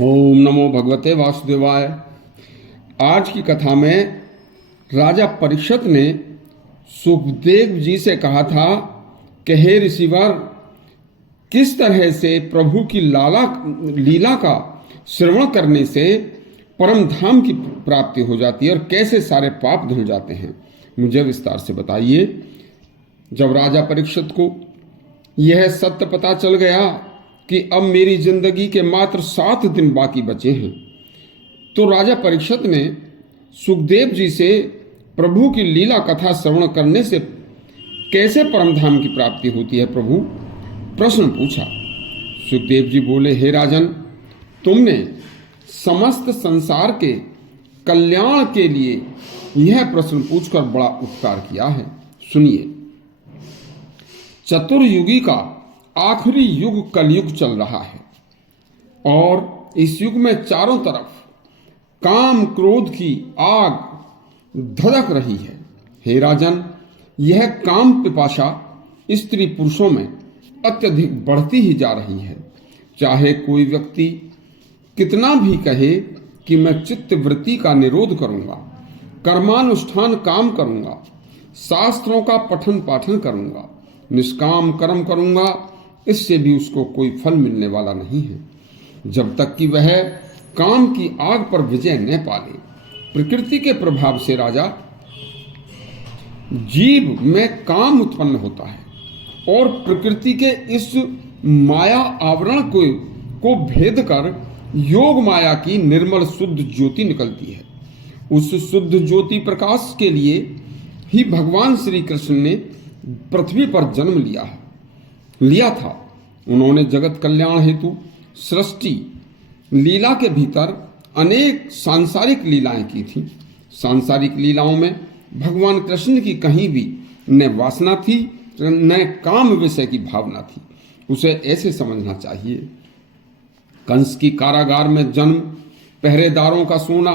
ओम नमो भगवते वासुदेवाय। आज की कथा में राजा परीक्षित ने सुखदेव जी से कहा था कि हे ऋषिवर, किस तरह से प्रभु की लीला का श्रवण करने से परम धाम की प्राप्ति हो जाती है और कैसे सारे पाप धुल जाते हैं, मुझे विस्तार से बताइए। जब राजा परीक्षित को यह सत्य पता चल गया कि अब मेरी जिंदगी के मात्र 7 दिन बाकी बचे हैं, तो राजा परीक्षित ने सुखदेव जी से प्रभु की लीला कथा श्रवण करने से कैसे परम धाम की प्राप्ति होती है प्रभु प्रश्न पूछा। सुखदेव जी बोले, हे राजन, तुमने समस्त संसार के कल्याण के लिए यह प्रश्न पूछकर बड़ा उपकार किया है। सुनिए, चतुर्युगी का आखिरी युग कलयुग चल रहा है और इस युग में चारों तरफ काम क्रोध की आग धधक रही है। हे राजन, यह काम पिपाशा स्त्री पुरुषों में अत्यधिक बढ़ती ही जा रही है। चाहे कोई व्यक्ति कितना भी कहे कि मैं चित्त वृत्ति का निरोध करूंगा, कर्मानुष्ठान काम करूंगा, शास्त्रों का पठन पाठन करूंगा, निष्काम कर्म करूंगा, इससे भी उसको कोई फल मिलने वाला नहीं है जब तक कि वह काम की आग पर विजय न पाले। प्रकृति के प्रभाव से राजा जीव में काम उत्पन्न होता है और प्रकृति के इस माया आवरण को भेद कर योग माया की निर्मल शुद्ध ज्योति निकलती है। उस शुद्ध ज्योति प्रकाश के लिए ही भगवान श्री कृष्ण ने पृथ्वी पर जन्म लिया था। उन्होंने जगत कल्याण हेतु सृष्टि लीला के भीतर अनेक सांसारिक लीलाएं की थी। सांसारिक लीलाओं में भगवान कृष्ण की कहीं भी न वासना थी न काम विषय की भावना थी। उसे ऐसे समझना चाहिए, कंस की कारागार में जन्म, पहरेदारों का सोना,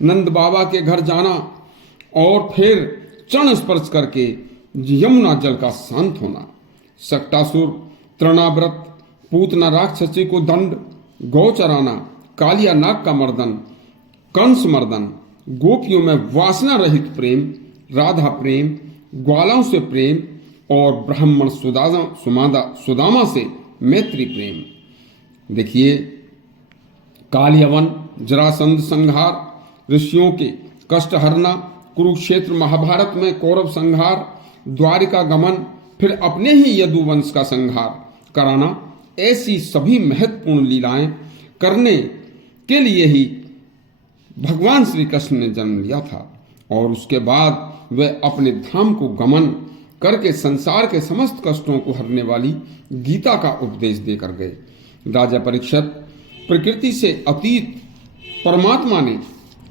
नंद बाबा के घर जाना और फिर चरण स्पर्श करके यमुना जल का शांत होना, सक्टासुर, तृणाव्रत, पूतना राक्षसी को दंड, गौ चराना, कालिया नाग का मर्दन, कंस मर्दन, गोपियों में वासना रहित प्रेम, राधा प्रेम, ग्वालों से प्रेम और ब्राह्मण सुदामा से मैत्री प्रेम। देखिए, काल यवन, जरासंध संहार, ऋषियों के कष्ट हरना, कुरुक्षेत्र महाभारत में कौरव संहार, द्वारिका गमन, फिर अपने ही यदुवंश का संहार कराना, ऐसी सभी महत्वपूर्ण लीलाएं करने के लिए ही भगवान श्री कृष्ण ने जन्म लिया था और उसके बाद वे अपने धाम को गमन करके संसार के समस्त कष्टों को हरने वाली गीता का उपदेश देकर गए। राजा परीक्षित, प्रकृति से अतीत परमात्मा ने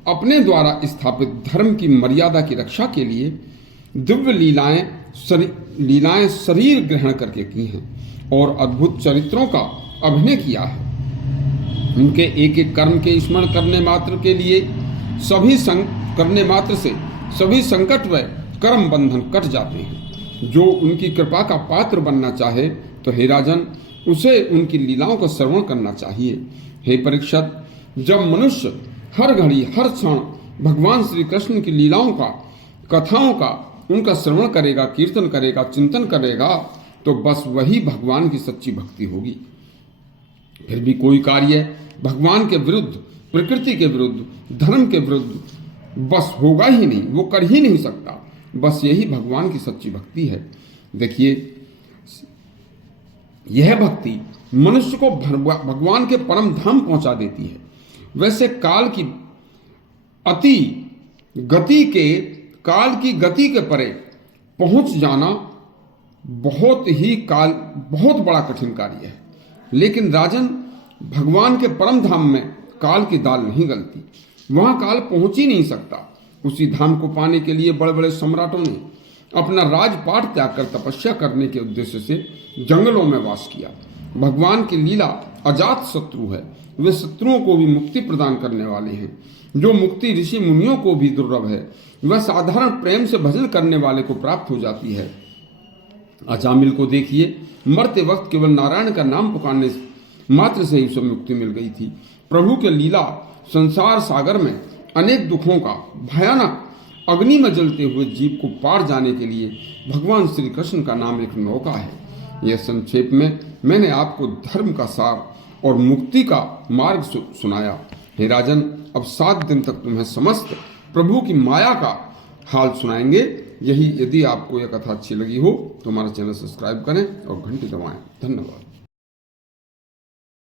अपने द्वारा स्थापित धर्म की मर्यादा की रक्षा के लिए दिव्य लीलाएं शरीर ग्रहण करके की हैं और अद्भुत चरित्रों का अभिनय किया है। उनके एक एक कर्म के स्मरण करने मात्र से सभी संकट व कर्म बंधन कट जाते हैं। जो उनकी कृपा का पात्र बनना चाहे तो हे राजन, उसे उनकी लीलाओं का श्रवण करना चाहिए। हे परीक्षित, जब मनुष्य हर घड़ी हर क्षण भगवान श्री कृष्ण की लीलाओं का, कथाओं का, उनका श्रवण करेगा, कीर्तन करेगा, चिंतन करेगा, तो बस वही भगवान की सच्ची भक्ति होगी। फिर भी कोई कार्य भगवान के विरुद्ध, प्रकृति के विरुद्ध, धर्म के विरुद्ध बस होगा ही नहीं, वो कर ही नहीं सकता। बस यही भगवान की सच्ची भक्ति है। देखिए, यह भक्ति मनुष्य को भगवान के परम धाम पहुंचा देती है। वैसे काल की गति के परे पहुंच जाना बहुत बड़ा कठिन कार्य है। लेकिन राजन, भगवान के परम धाम में काल की दाल नहीं गलती, वहां काल पहुंच ही नहीं सकता। उसी धाम को पाने के लिए बड़े बड़े सम्राटों ने अपना राजपाट त्याग कर तपस्या करने के उद्देश्य से जंगलों में वास किया। भगवान की लीला अजात शत्रु है, वे शत्रुओं को भी मुक्ति प्रदान करने वाले हैं। जो मुक्ति ऋषि मुनियों को भी दुर्लभ है, वह साधारण प्रेम से भजन करने वाले को प्राप्त हो जाती है। अजामिल को देखिए, मरते वक्त केवल नारायण का नाम पुकारने मात्र से ही उसे मुक्ति मिल गई थी। प्रभु के लीला संसार सागर में अनेक दुखों का भयानक अग्नि में जलते हुए जीव को पार जाने के लिए भगवान श्री कृष्ण का नाम एक नौका है। यह संक्षेप में मैंने आपको धर्म का सार और मुक्ति का मार्ग सुनाया। हे राजन, अब 7 दिन तक तुम्हें समस्त प्रभु की माया का हाल सुनाएंगे। यदि आपको यह कथा अच्छी लगी हो तो हमारा चैनल सब्सक्राइब करें और घंटी दबाएं। धन्यवाद।